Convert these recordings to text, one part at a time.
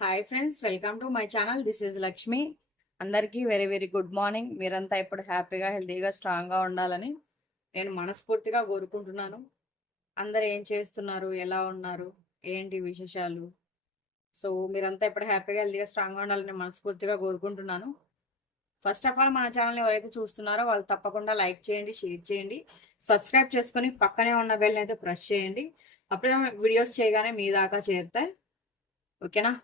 Hi friends, welcome to my channel. This is Lakshmi. అందరికీ very very good morning. మీరంతా ఇప్పుడు హ్యాపీగా, హెల్తీగా, స్ట్రాంగ్గా ఉండాలని నేను మనస్ఫూర్తిగా కోరుకుంటున్నాను. అందరు ఏం చేస్తున్నారు, ఎలా ఉన్నారు, ఏంటి విశేషాలు? సో మీరంతా ఇప్పుడు హ్యాపీగా, హెల్తీగా, స్ట్రాంగ్గా ఉండాలని మనస్ఫూర్తిగా కోరుకుంటున్నాను. ఫస్ట్ ఆఫ్ ఆల్ మన ఛానల్ని ఎవరైతే చూస్తున్నారో వాళ్ళు తప్పకుండా లైక్ చేయండి, షేర్ చేయండి, సబ్స్క్రైబ్ చేసుకొని పక్కనే ఉన్న బెల్ని అయితే ప్రెస్ చేయండి. అప్పుడే వీడియోస్ చేయగానే మీ దాకా చేరుతాయి. ఓకేనా?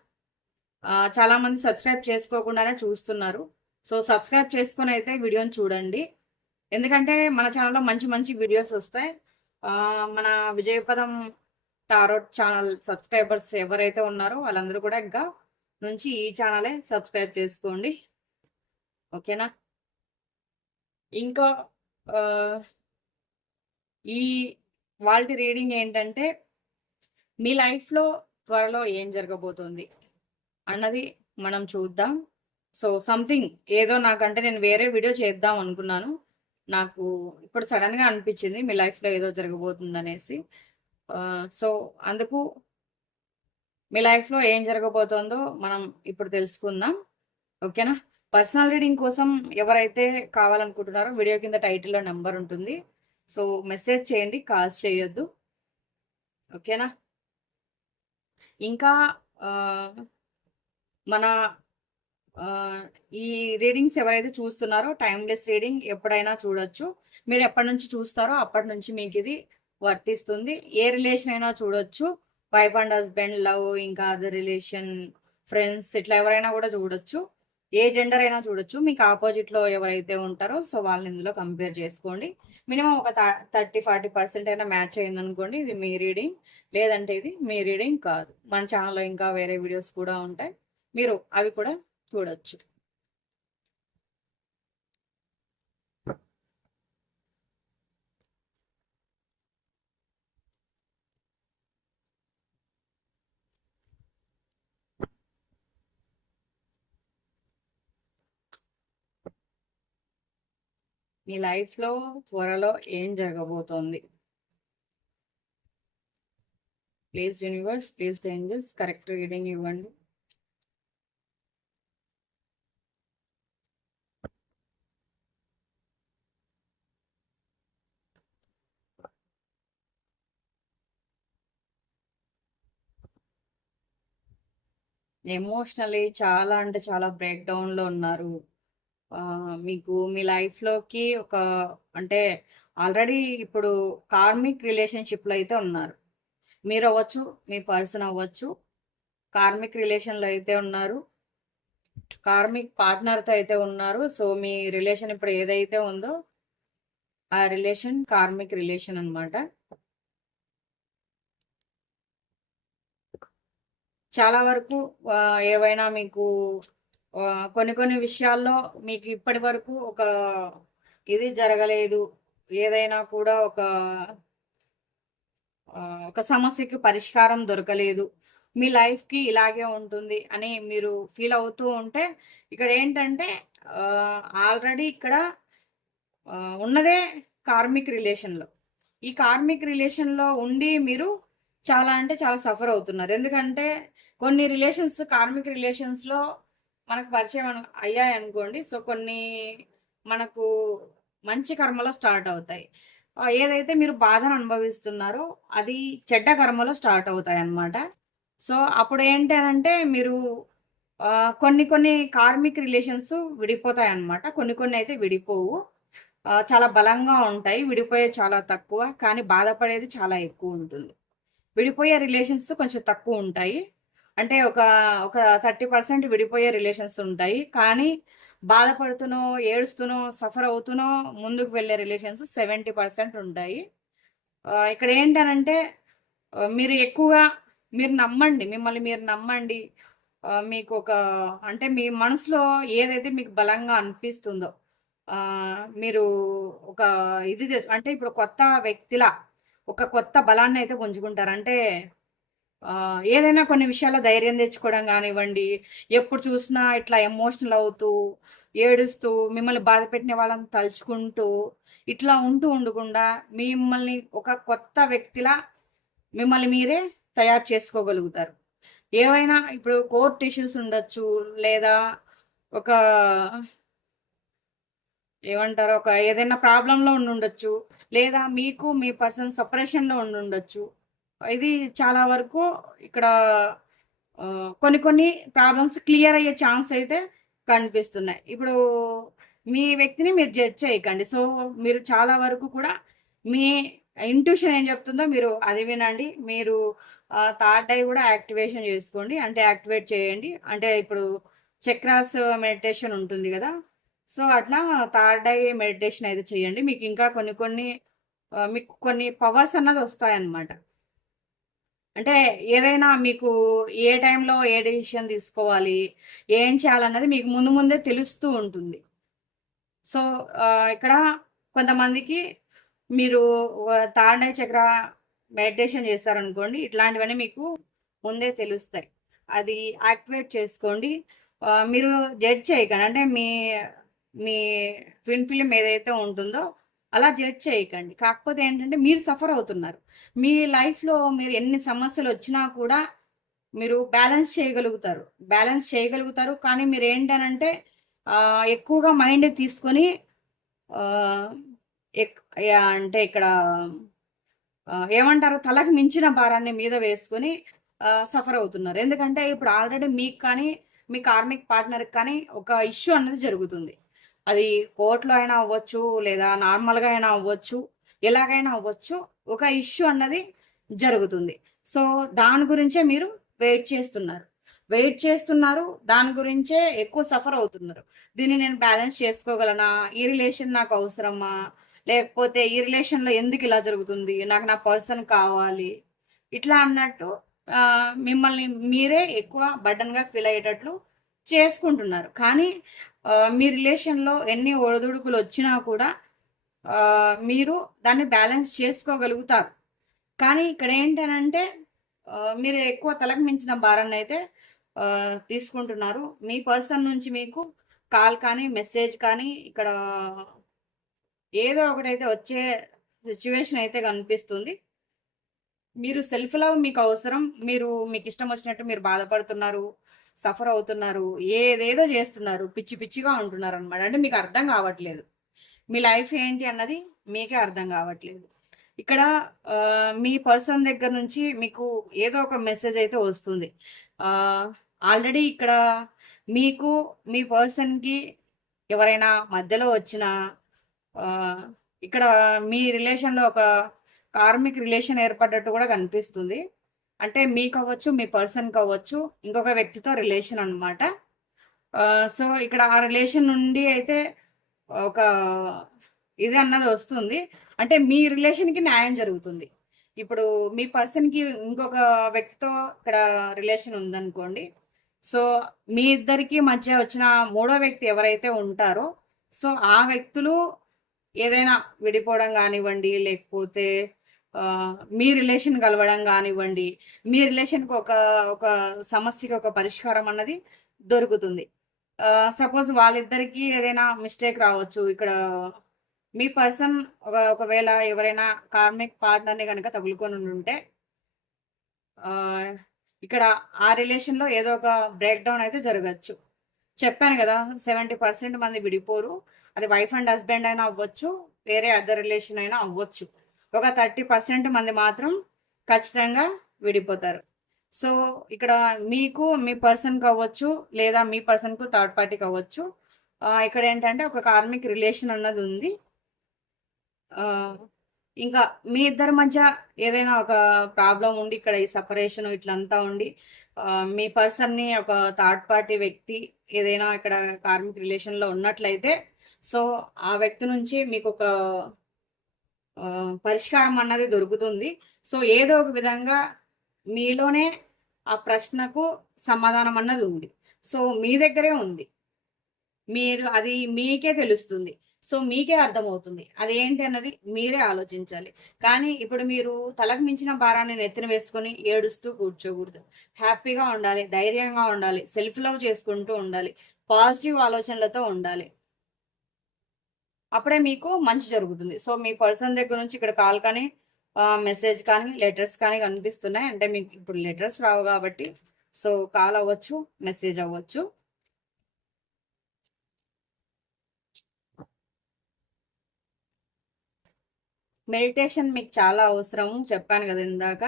చాలా మంది సబ్స్క్రైబ్ చేసుకోకుండానే చూస్తున్నారు. సో సబ్స్క్రైబ్ చేసుకొని అయితే వీడియోని చూడండి. ఎందుకంటే మన ఛానల్లో మంచి మంచి వీడియోస్ వస్తాయి. మన విజయపదం టారోట్ ఛానల్ సబ్స్క్రైబర్స్ ఎవరైతే ఉన్నారో వాళ్ళందరూ కూడా ఇంకా నుంచి ఈ ఛానలే సబ్స్క్రైబ్ చేసుకోండి. ఓకేనా? ఇంకా ఈ వాల్టి రీడింగ్ ఏంటంటే, మీ లైఫ్లో త్వరలో ఏం జరగబోతుంది అన్నది మనం చూద్దాం. సో సంథింగ్ ఏదో నాకంటే నేను వేరే వీడియో చేద్దాం అనుకున్నాను. నాకు ఇప్పుడు సడన్గా అనిపించింది మీ లైఫ్లో ఏదో జరగబోతుంది అనేసి. సో అందుకు మీ లైఫ్లో ఏం జరగబోతుందో మనం ఇప్పుడు తెలుసుకుందాం. ఓకేనా? పర్సనల్ రీడింగ్ కోసం ఎవరైతే కావాలనుకుంటున్నారో వీడియో కింద టైటిల్లో నెంబర్ ఉంటుంది. సో మెసేజ్ చేయండి, కాల్స్ చేయొద్దు. ఓకేనా? ఇంకా మన ఈ రీడింగ్స్ ఎవరైతే చూస్తున్నారో టైమ్లెస్ రీడింగ్ ఎప్పుడైనా చూడొచ్చు. మీరు ఎప్పటి నుంచి చూస్తారో అప్పటి నుంచి మీకు ఇది వర్తిస్తుంది. ఏ రిలేషన్ అయినా చూడొచ్చు. వైఫ్ అండ్ హస్బెండ్, లవ్, ఇంకా అదర్ రిలేషన్, ఫ్రెండ్స్, ఇట్లా ఎవరైనా కూడా చూడొచ్చు. ఏ జెండర్ అయినా చూడొచ్చు. మీకు ఆపోజిట్లో ఎవరైతే ఉంటారో సో వాళ్ళని ఇందులో కంపేర్ చేసుకోండి. మినిమం ఒక 30-40% అయినా మ్యాచ్ అయింది అనుకోండి, ఇది మీ రీడింగ్. లేదంటే ఇది మీ రీడింగ్ కాదు. మన ఛానల్లో ఇంకా వేరే వీడియోస్ కూడా ఉంటాయి, మీరు అవి కూడా చూడొచ్చు. మీ లైఫ్లో త్వరలో ఏం జరగబోతోంది? Please universe, please angels correct reading ఇవ్వండి. ఎమోషనలీ చాలా అంటే చాలా బ్రేక్ డౌన్లో ఉన్నారు. మీకు మీ లైఫ్లోకి ఒక అంటే ఆల్రెడీ ఇప్పుడు కార్మిక్ రిలేషన్షిప్లో అయితే ఉన్నారు. మీరు అవ్వచ్చు, మీ పర్సన్ అవ్వచ్చు. కార్మిక్ రిలేషన్లో అయితే ఉన్నారు, కార్మిక్ పార్ట్నర్తో అయితే ఉన్నారు. సో మీ రిలేషన్ ఇప్పుడు ఏదైతే ఉందో ఆ రిలేషన్ కార్మిక్ రిలేషన్ అనమాట. చాలా వరకు ఏవైనా మీకు కొన్ని కొన్ని విషయాల్లో మీకు ఇప్పటి వరకు ఒక ఇది జరగలేదు, ఏదైనా కూడా ఒక సమస్యకి పరిష్కారం దొరకలేదు, మీ లైఫ్కి ఇలాగే ఉంటుంది అని మీరు ఫీల్ అవుతూ ఉంటే, ఇక్కడ ఏంటంటే ఆల్రెడీ ఇక్కడ ఉన్నదే కార్మిక్ రిలేషన్లో. ఈ కార్మిక్ రిలేషన్లో ఉండి మీరు చాలా అంటే చాలా సఫర్ అవుతున్నారు. ఎందుకంటే కొన్ని రిలేషన్స్ కార్మిక్ రిలేషన్స్లో మనకు పరిచయం అయ్యాయి అనుకోండి, సో కొన్ని మనకు మంచి కర్మలో స్టార్ట్ అవుతాయి. ఏదైతే మీరు బాధను అనుభవిస్తున్నారో అది చెడ్డ కర్మలో స్టార్ట్ అవుతాయి అన్నమాట. సో అప్పుడు ఏంటి అంటే మీరు కొన్ని కొన్ని కార్మిక్ రిలేషన్స్ విడిపోతాయి అన్నమాట. కొన్ని కొన్ని అయితే విడిపోవు, చాలా బలంగా ఉంటాయి. విడిపోయే చాలా తక్కువ, కానీ బాధపడేది చాలా ఎక్కువ ఉంటుంది. విడిపోయే రిలేషన్స్ కొంచెం తక్కువ ఉంటాయి. అంటే ఒక ఒక 30% విడిపోయే రిలేషన్స్ ఉంటాయి. కానీ బాధపడుతూనో, ఏడుస్తూనో, సఫర్ అవుతూనో ముందుకు వెళ్ళే రిలేషన్స్ 70% ఉంటాయి. ఇక్కడ ఏంటనంటే మీరు ఎక్కువగా మీరు నమ్మండి, మిమ్మల్ని మీరు నమ్మండి. మీకు ఒక అంటే మీ మనసులో ఏదైతే మీకు బలంగా అనిపిస్తుందో మీరు ఒక ఇది అంటే ఇప్పుడు కొత్త వ్యక్తిలా ఒక కొత్త బలాన్ని అయితే పుంజుకుంటారు. అంటే ఏదైనా కొన్ని విషయాల్లో ధైర్యం తెచ్చుకోవడం కానివ్వండి, ఎప్పుడు చూసినా ఇట్లా ఎమోషనల్ అవుతూ, ఏడుస్తూ, మిమ్మల్ని బాధ పెట్టిన వాళ్ళని తలుచుకుంటూ, ఇట్లా ఉంటూ ఉండకుండా మిమ్మల్ని ఒక కొత్త వ్యక్తిలా మిమ్మల్ని మీరే తయారు చేసుకోగలుగుతారు. ఏవైనా ఇప్పుడు కోర్ట్ ఇష్యూస్ ఉండొచ్చు, లేదా ఒక ఏమంటారు, ఒక ఏదైనా ప్రాబ్లంలో ఉండుండొచ్చు, లేదా మీకు మీ పర్సన్ సెపరేషన్‌లో ఉండుండొచ్చు. ఇది చాలా వరకు ఇక్కడ కొన్ని కొన్ని ప్రాబ్లమ్స్ క్లియర్ అయ్యే ఛాన్స్ అయితే కనిపిస్తున్నాయి. ఇప్పుడు మీ వ్యక్తిని మీరు జడ్జ్ చేయకండి. సో, మీరు చాలా వరకు కూడా మీ ఇంట్యూషన్ ఏం చెప్తుందో మీరు అది వినండి. మీరు థర్డ్ ఐ కూడా యాక్టివేషన్ చేసుకోండి. అంటే యాక్టివేట్ చేయండి. అంటే ఇప్పుడు చక్రాస్ మెడిటేషన్ ఉంటుంది గదా! సో, అట్లా థర్డ్ ఐ మెడిటేషన్ అయితే చేయండి. మీకు ఇంకా కొన్ని కొన్ని మీకు కొన్ని పవర్స్ అన్నది వస్తాయన్నమాట. అంటే ఏదైనా మీకు ఏ టైంలో ఏ డెసిషన్ తీసుకోవాలి, ఏం చేయాలన్నది మీకు ముందు ముందే తెలుస్తూ ఉంటుంది. సో, ఇక్కడ కొంతమందికి మీరు థర్డ్ ఐ చక్ర మెడిటేషన్ చేశారనుకోండి, ఇట్లాంటివన్నీ మీకు ముందే తెలుస్తాయి. అది యాక్టివేట్ చేసుకోండి. మీరు జడ్జ్ చేయకండి. అంటే మీ మీ ట్విన్ ఫిల్మ్ ఏదైతే ఉంటుందో అలా జడ్జ్ చేయకండి. కాకపోతే ఏంటంటే మీరు సఫర్ అవుతున్నారు. మీ లైఫ్‌లో మీరు ఎన్ని సమస్యలు వచ్చినా కూడా మీరు బ్యాలెన్స్ చేయగలుగుతారు. బ్యాలెన్స్ చేయగలుగుతారు. కానీ మీరేంటనంటే ఎక్కువగా మైండ్‌కి తీసుకొని ఆహ్, అంటే ఇక్కడ ఏమంటారు, తలకు మించిన భారాన్ని మీద వేసుకొని సఫర్ అవుతున్నారు. ఎందుకంటే ఇప్పుడు ఆల్రెడీ మీకు కానీ, మీ కార్మిక్ పార్ట్నర్‌కి కానీ ఒక ఇష్యూ అన్నది జరుగుతుంది. అది కోర్ట్‌లో అయినా అవ్వచ్చు, లేదా నార్మల్‌గా అయినా అవ్వచ్చు, ఎలాగైనా అవ్వచ్చు. ఒక ఇష్యూ అన్నది జరుగుతుంది. సో, దాని గురించే మీరు వెయిట్ చేస్తున్నారు. వెయిట్ చేస్తున్నారు. దాని గురించే ఎక్కువ సఫర్ అవుతున్నారు. దీన్ని నేను బ్యాలెన్స్ చేసుకోగలనా? ఈ రిలేషన్ నాకు అవసరమా? లేకపోతే ఈ రిలేషన్‌లో ఎందుకు ఇలా జరుగుతుంది? నాకు నా పర్సన్ కావాలి. ఇట్లా అన్నట్టు మిమ్మల్ని మీరే ఎక్కువ బర్డెన్‌గా ఫీల్ అయ్యేటట్లు చేసుకుంటున్నారు. కానీ మీ రిలేషన్‌లో ఎన్ని ఒడిదుడుకులు వచ్చినా కూడా మీరు దాన్ని బ్యాలెన్స్ చేసుకోగలుగుతారు. కానీ ఇక్కడ ఏంటనంటే మీరు ఎక్కువ తలకు మించిన భారాన్నయితే తీసుకుంటున్నారు. మీ పర్సన్ నుంచి మీకు కాల్ కానీ, మెసేజ్ కానీ ఇక్కడ ఏదో ఒకటైతే వచ్చే సిట్యుయేషన్ అయితే కనిపిస్తుంది. మీరు సెల్ఫ్ లవ్ మీకు అవసరం. మీరు మీకు ఇష్టం వచ్చినట్టు మీరు బాధపడుతున్నారు, సఫర్ అవుతున్నారు, ఏదేదో చేస్తున్నారు, పిచ్చి పిచ్చిగా ఉంటున్నారనమాట. అంటే మీకు అర్థం కావట్లేదు. మీ లైఫ్ ఏంటి అన్నది మీకే అర్థం కావట్లేదు. ఇక్కడ మీ పర్సన్ దగ్గర నుంచి మీకు ఏదో ఒక మెసేజ్ అయితే వస్తుంది. ఆల్రెడీ ఇక్కడ మీకు మీ పర్సన్‌కి ఎవరైనా మధ్యలో వచ్చినా ఇక్కడ మీ రిలేషన్‌లో ఒక కార్మిక్ రిలేషన్ ఏర్పడ్డట్టు కూడా కనిపిస్తుంది. అంటే మీకవ్వచ్చు, మీ పర్సన్‌కి అవ్వచ్చు, ఇంకొక వ్యక్తితో రిలేషన్ అనమాట. సో, ఇక్కడ ఆ రిలేషన్ నుండి అయితే ఒక ఇది అన్నది వస్తుంది. అంటే మీ రిలేషన్‌కి న్యాయం జరుగుతుంది. ఇప్పుడు మీ పర్సన్‌కి ఇంకొక వ్యక్తితో ఇక్కడ రిలేషన్ ఉందనుకోండి. సో, మీ ఇద్దరికి మధ్య వచ్చిన మూడో వ్యక్తి ఎవరైతే ఉంటారో, సో, ఆ వ్యక్తులు ఏదైనా విడిపోవడం గానివ్వండి, లేకపోతే మీ రిలేషన్ కలవడం గానివ్వండి, మీ రిలేషన్‌కి ఒక సమస్యకి ఒక పరిష్కారం అన్నది దొరుకుతుంది. సపోజ్ వాళ్ళిద్దరికీ ఏదైనా మిస్టేక్ రావచ్చు. ఇక్కడ మీ పర్సన్ ఒకవేళ ఎవరైనా కార్మిక్ పార్ట్నర్‌ని గనక తగులుకొనుండుంటే ఇక్కడ ఆ రిలేషన్‌లో ఏదో ఒక బ్రేక్ డౌన్ అయితే జరగచ్చు. చెప్పాను గదా! 70% మంది విడిపోరు. అది వైఫ్ అండ్ హస్బెండ్ అయినా అవ్వచ్చు, వేరే అదర్ రిలేషన్ అయినా అవ్వచ్చు. ఒక 30% మంది మాత్రం ఖచ్చితంగా విడిపోతారు. సో, ఇక్కడ మీకు మీ పర్సన్‌కి అవ్వచ్చు, లేదా మీ పర్సన్‌కు థర్డ్ పార్టీకి అవ్వచ్చు. ఇక్కడ ఏంటంటే ఒక కార్మిక్ రిలేషన్ అన్నది ఉంది. ఇంకా మీ ఇద్దరి మధ్య ఏదైనా ఒక ప్రాబ్లమ్ ఉండి ఇక్కడ ఈ సెపరేషన్ ఇట్లంతా ఉండి మీ పర్సన్‌ని ఒక థర్డ్ పార్టీ వ్యక్తి ఏదైనా ఇక్కడ కార్మిక రిలేషన్‌లో ఉన్నట్లయితే సో, ఆ వ్యక్తి నుంచి మీకొక పరిష్కారం అన్నది దొరుకుతుంది. సో, ఏదో ఒక విధంగా మీలోనే ఆ ప్రశ్నకు సమాధానం అన్నది ఉంది. సో, మీ దగ్గరే ఉంది. మీరు అది మీకే తెలుస్తుంది. సో, మీకే అర్థమవుతుంది. అదేంటి అన్నది మీరే ఆలోచించాలి. కానీ ఇప్పుడు మీరు తలకు మించిన భారాన్ని నెత్తిన వేసుకొని ఏడుస్తూ కూర్చోకూడదు. హ్యాపీగా ఉండాలి, ధైర్యంగా ఉండాలి, సెల్ఫ్ లవ్ చేసుకుంటూ ఉండాలి, పాజిటివ్ ఆలోచనలతో ఉండాలి. అప్పుడే మీకు మంచి జరుగుతుంది. సో, మీ పర్సన్ దగ్గర నుంచి ఇక్కడ కాల్ కానీ, మెసేజ్ కానీ, లెటర్స్ కానీ కనిపిస్తున్నాయి. అంటే మీకు ఇప్పుడు లెటర్స్ రావు కాబట్టి, సో కాల్ అవ్వచ్చు, మెసేజ్ అవ్వచ్చు. మెడిటేషన్ మీకు చాలా అవసరం చెప్పాను కదా ఇందాక.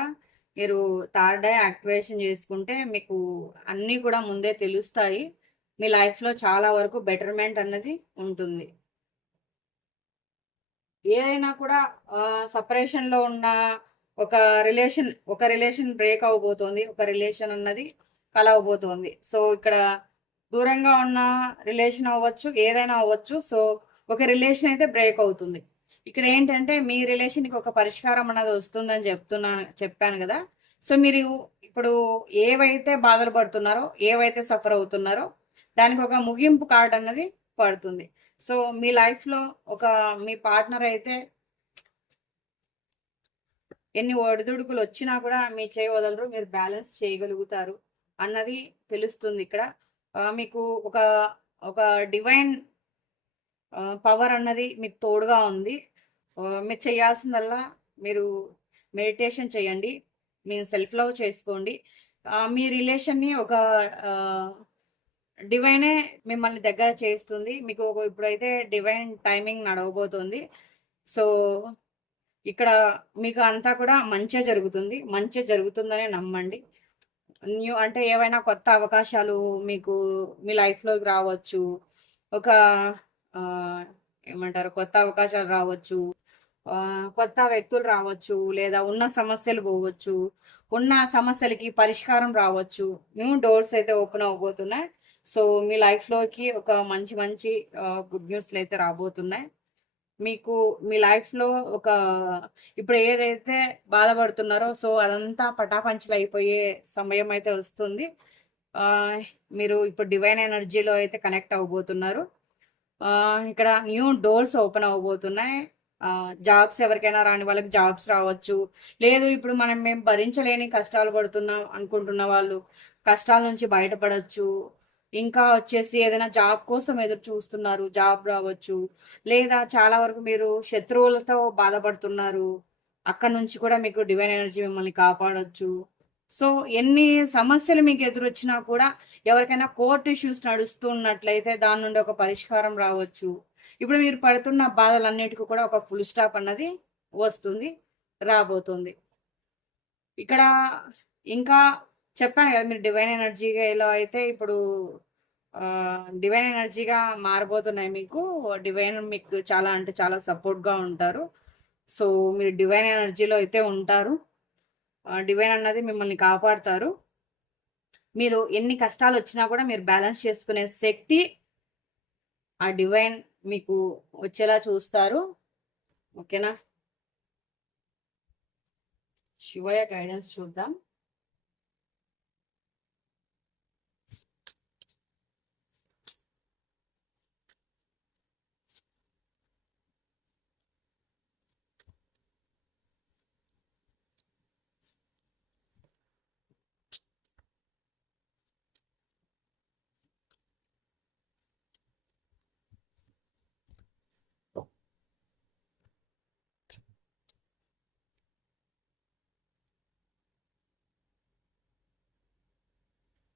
మీరు థర్డ్ ఐ యాక్టివేషన్ చేసుకుంటే మీకు అన్నీ కూడా ముందే తెలుస్తాయి. మీ లైఫ్లో చాలా వరకు బెటర్మెంట్ అన్నది ఉంటుంది. ఏదైనా కూడా సపరేషన్లో ఉన్న ఒక రిలేషన్ బ్రేక్ అవబోతోంది, ఒక రిలేషన్ అన్నది కలవబోతోంది. సో ఇక్కడ దూరంగా ఉన్న రిలేషన్ అవ్వచ్చు, ఏదైనా అవ్వచ్చు. సో ఒక రిలేషన్ అయితే బ్రేక్ అవుతుంది. ఇక్కడ ఏంటంటే మీ రిలేషన్కి ఒక పరిష్కారం అన్నది వస్తుందని చెప్పాను కదా. సో మీరు ఇప్పుడు ఏవైతే బాధలు పడుతున్నారో, ఏవైతే సఫర్ అవుతున్నారో దానికి ఒక ముగింపు కార్డ్ అన్నది పడుతుంది. సో మీ లైఫ్లో మీ పార్ట్నర్ అయితే ఎన్ని ఒడిదుడుకులు వచ్చినా కూడా మీ చేయి వదలరు, మీరు బ్యాలెన్స్ చేయగలుగుతారు అన్నది తెలుస్తుంది ఇక్కడ. మీకు ఒక ఒక డివైన్ పవర్ అన్నది మీకు తోడుగా ఉంది. మీరు చేయాల్సిందల్లా మీరు మెడిటేషన్ చేయండి, మీరు సెల్ఫ్ లవ్ చేసుకోండి. మీ రిలేషన్ని ఒక డివైనే మిమ్మల్ని దగ్గర చేస్తుంది. మీకు ఇప్పుడైతే డివైన్ టైమింగ్ నడవబోతుంది. సో ఇక్కడ మీకు అంతా కూడా మంచి జరుగుతుందనే నమ్మండి. అంటే ఏవైనా కొత్త అవకాశాలు మీకు మీ లైఫ్లోకి రావచ్చు. ఒక ఏమంటారు, కొత్త అవకాశాలు రావచ్చు, కొత్త వ్యక్తులు రావచ్చు, లేదా ఉన్న సమస్యలు పోవచ్చు, ఉన్న సమస్యలకి పరిష్కారం రావచ్చు. న్యూ డోర్స్ అయితే ఓపెన్ అవబోతున్నాయి. సో మీ లైఫ్లోకి ఒక మంచి మంచి గుడ్ న్యూస్లు అయితే రాబోతున్నాయి. మీకు మీ లైఫ్లో ఇప్పుడు ఏదైతే బాధపడుతున్నారో సో అదంతా పటాపంచలు అయిపోయే సమయం అయితే వస్తుంది. మీరు ఇప్పుడు డివైన్ ఎనర్జీలో అయితే కనెక్ట్ అవ్వబోతున్నారు. ఇక్కడ న్యూ డోర్స్ ఓపెన్ అవ్వబోతున్నాయి. జాబ్స్ ఎవరికైనా రాని వాళ్ళకి జాబ్స్ రావచ్చు. లేదు ఇప్పుడు మేము భరించలేని కష్టాలు పడుతున్నాం అనుకుంటున్న వాళ్ళు కష్టాల నుంచి బయటపడవచ్చు. ఇంకా వచ్చేసి ఏదైనా జాబ్ కోసం ఎదురు చూస్తున్నారు, జాబ్ రావచ్చు. లేదా చాలా వరకు మీరు శత్రువులతో బాధపడుతున్నారు, అక్కడ నుంచి కూడా మీకు డివైన్ ఎనర్జీ మిమ్మల్ని కాపాడొచ్చు. సో ఎన్ని సమస్యలు మీకు ఎదురొచ్చినా కూడా ఎవరికైనా కోర్టు ఇష్యూస్ నడుస్తున్నట్లయితే దాని నుండి ఒక పరిష్కారం రావచ్చు. ఇప్పుడు మీరు పడుతున్న బాధలన్నిటికీ కూడా ఒక ఫుల్ స్టాప్ అన్నది వస్తుంది, రాబోతుంది. ఇక్కడ ఇంకా చెప్పాను కదా, మీరు డివైన్ ఎనర్జీలో అయితే ఇప్పుడు డివైన్ ఎనర్జీగా మారబోతున్నాయి. డివైన్ మీకు చాలా అంటే చాలా సపోర్ట్గా ఉంటారు. సో మీరు డివైన్ ఎనర్జీలో అయితే ఉంటారు. డివైన్ అన్నది మిమ్మల్ని కాపాడుతారు. మీరు ఎన్ని కష్టాలు వచ్చినా కూడా మీరు బ్యాలెన్స్ చేసుకునే శక్తి ఆ డివైన్ మీకు వచ్చేలా చూస్తారు. ఓకేనా? శివయ్య గైడెన్స్ చూద్దాం.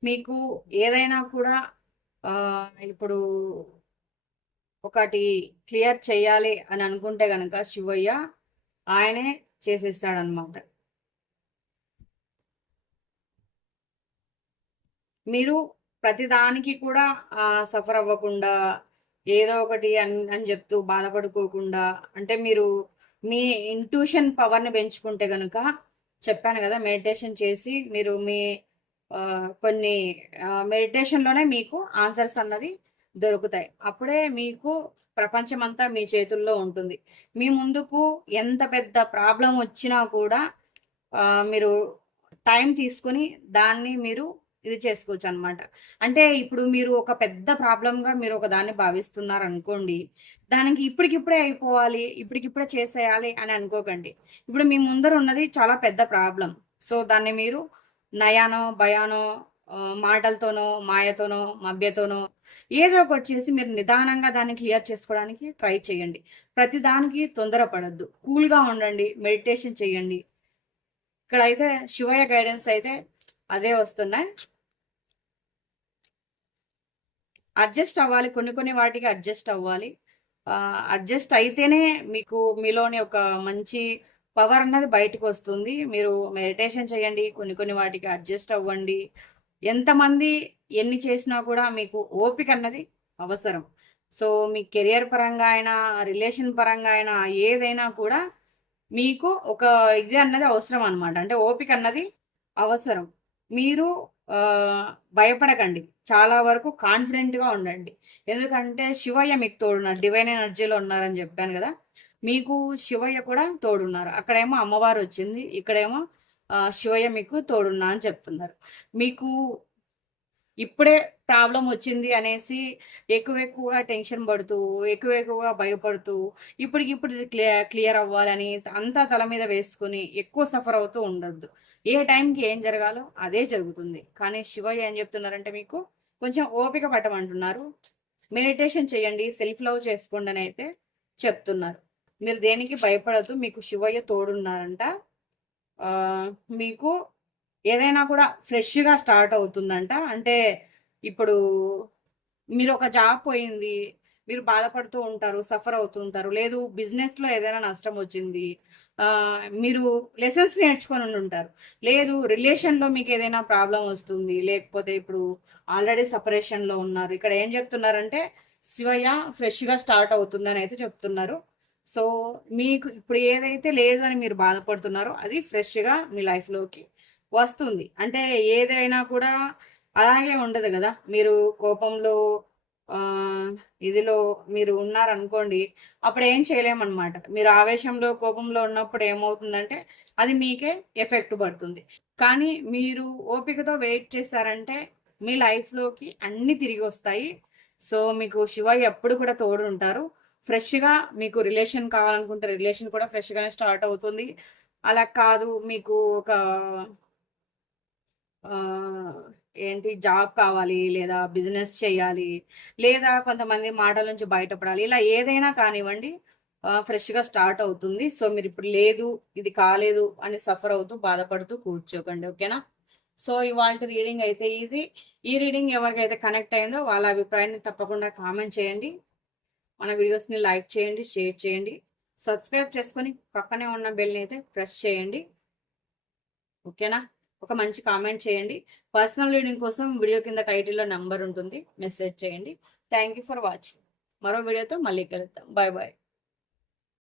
మీకు ఏదైనా కూడా ఇప్పుడు ఒకటి క్లియర్ చేయాలి అని అనుకుంటే గనక శివయ్య ఆయనే చేసేస్తాడనమాట. మీరు ప్రతిదానికి కూడా సఫర్ అవ్వకుండా ఏదో ఒకటి అని చెప్తూ బాధపడుకోకుండా, అంటే మీరు మీ ఇంట్యూషన్ పవర్ని పెంచుకుంటే కనుక చెప్పాను కదా, మెడిటేషన్ చేసి మీరు మీ కొన్ని మెడిటేషన్లోనే మీకు ఆన్సర్స్ అన్నది దొరుకుతాయి. అప్పుడే మీకు ప్రపంచం అంతా మీ చేతుల్లో ఉంటుంది. మీ ముందుకు ఎంత పెద్ద ప్రాబ్లం వచ్చినా కూడా మీరు టైం తీసుకొని దాన్ని మీరు ఇది చేసుకోవచ్చు అనమాట. అంటే ఇప్పుడు మీరు ఒక పెద్ద ప్రాబ్లంగా మీరు ఒక దాన్ని భావిస్తున్నారు అనుకోండి, దానికి ఇప్పటికిప్పుడే అయిపోవాలి, ఇప్పటికిప్పుడే చేసేయాలి అని అనుకోకండి. ఇప్పుడు మీ ముందర ఉన్నది చాలా పెద్ద ప్రాబ్లం. సో దాన్ని మీరు నయానో భయానో మాటలతోనో మాయతోనో మభ్యతోనో ఏదో ఒకటి చేసి మీరు నిదానంగా దాన్ని క్లియర్ చేసుకోవడానికి ట్రై చేయండి. ప్రతి దానికి తొందరపడద్దు, కూల్గా ఉండండి, మెడిటేషన్ చేయండి. ఇక్కడైతే శివయ్య గైడెన్స్ అయితే అదే వస్తున్నాయి. అడ్జస్ట్ అవ్వాలి. కొన్ని కొన్ని వాటికి అడ్జస్ట్ అవ్వాలి. అడ్జస్ట్ అయితేనే మీకు మీలోని ఒక మంచి పవర్ అన్నది బయటకొస్తుంది. మీరు మెడిటేషన్ చేయండి. కొన్ని కొన్ని వాటికి అడ్జస్ట్ అవ్వండి. ఎంతమంది ఎన్ని చేసినా కూడా మీకు ఓపిక అన్నది అవసరం. సో, మీ కెరియర్ పరంగా అయినా, రిలేషన్ పరంగా అయినా ఏదైనా కూడా మీకు ఒక ఇది అన్నది అవసరం అన్నమాట. అంటే ఓపిక అన్నది అవసరం. మీరు భయపడకండి. చాలా వరకు కాన్ఫిడెంట్‌గా ఉండండి. ఎందుకంటే శివయ్య మీకు తోడున్నారు. డివైన్ ఎనర్జీలో ఉన్నారని చెప్పాను గదా! మీకు శివయ్య కూడా తోడున్నారు. అక్కడేమో అమ్మవారొచ్చింది. ఇక్కడేమో శివయ్య మీకు తోడున్నా అని చెప్తున్నారు. మీకు ఇప్పుడే ప్రాబ్లమ్ వచ్చింది అనేసి ఎక్కువగా టెన్షన్ పడుతూ, ఎక్కువగా భయపడుతూ, ఇప్పటికిప్పుడు ఇది క్లియర్ అవ్వాలని అంతా తల మీద వేసుకొని ఎక్కువ సఫర్ అవుతూ ఉండొద్దు. ఏ టైంకి ఏం జరగాలో అదే జరుగుతుంది. కానీ శివయ్య ఏం చెప్తున్నారంటే మీకు కొంచెం ఓపిక పట్టమంటున్నారు. మెడిటేషన్ చేయండి, సెల్ఫ్ లవ్ చేసుకోండి అని అయితే చెప్తున్నారు. మీరు దేనికి భయపడద్దు. మీకు శివయ్య తోడున్నారంట. మీకు ఏదైనా కూడా ఫ్రెష్‌గా స్టార్ట్ అవుతుందంట. అంటే ఇప్పుడు మీరు ఒక జాబ్ పోయింది. మీరు బాధపడుతూ ఉంటారు. సఫర్ అవుతూ ఉంటారు. లేదు బిజినెస్‌లో ఏదైనా నష్టం వచ్చింది. మీరు లెసన్స్ నేర్చుకొని ఉండుంటారు. లేదు రిలేషన్‌లో మీకేదైనా ప్రాబ్లమ్ వస్తుంది. లేకపోతే ఇప్పుడు ఆల్రెడీ సెపరేషన్‌లో ఉన్నారు. ఇక్కడ ఏం చెప్తున్నారంటే శివయ్య ఫ్రెష్‌గా స్టార్ట్ అవుతుందని అయితే చెప్తున్నారు. సో, మీకు ఇప్పుడు ఏదైతే లేదు అని మీరు బాధపడుతున్నారో అది ఫ్రెష్‌గా మీ లైఫ్‌లోకి వస్తుంది. అంటే ఏదైనా కూడా అలాగే ఉండదు గదా! మీరు కోపంలో ఇదిలో మీరు ఉన్నారనుకోండి, అప్పుడేం చేయలేమనమాట. మీరు ఆవేశంలో, కోపంలో ఉన్నప్పుడు ఏమవుతుందంటే, అది మీకే ఎఫెక్ట్ పడుతుంది. కానీ మీరు ఓపికతో వెయిట్ చేశారంటే, మీ లైఫ్‌లోకి అన్నీ తిరిగొస్తాయి. సో, మీకు శివయ్య ఎప్పుడు కూడా తోడుంటారు. ఫ్రెష్‌గా మీకు రిలేషన్ కావాలనుకుంటే, రిలేషన్ కూడా ఫ్రెష్‌గానే స్టార్ట్ అవుతుంది. అలా కాదు మీకు ఒక ఆహ్, ఏంటి జాబ్ కావాలి, లేదా బిజినెస్ చేయాలి, లేదా కొంతమంది మాటల నుంచి బయటపడాలి. ఇలా ఏదైనా కానివ్వండి ఫ్రెష్‌గా స్టార్ట్ అవుతుంది. సో, మీరిప్పుడు లేదు, ఇది కాలేదు అని సఫర్ అవుతూ, బాధపడుతూ కూర్చోకండి. ఓకేనా? సో, ఇవాల్టి రీడింగ్ అయితే ఇది. ఈ రీడింగ్ ఎవరికైతే కనెక్ట్ అయిందో వాళ్ళ అభిప్రాయాన్ని తప్పకుండా కామెంట్ చేయండి. మన వీడియోస్‌ని లైక్ చేయండి, షేర్ చేయండి. సబ్స్క్రైబ్ చేసుకొని పక్కనే ఉన్న బెల్‌ని అయితే ప్రెస్ చేయండి. ఓకేనా? ఒక మంచి కామెంట్ చేయండి. పర్సనల్ రీడింగ్ కోసం వీడియో కింద టైటిల్‌లో నంబర్ ఉంటుంది. మెసేజ్ చేయండి. Thank you for watching. మరో వీడియోతో మళ్ళీ కలుద్దాం. Bye bye.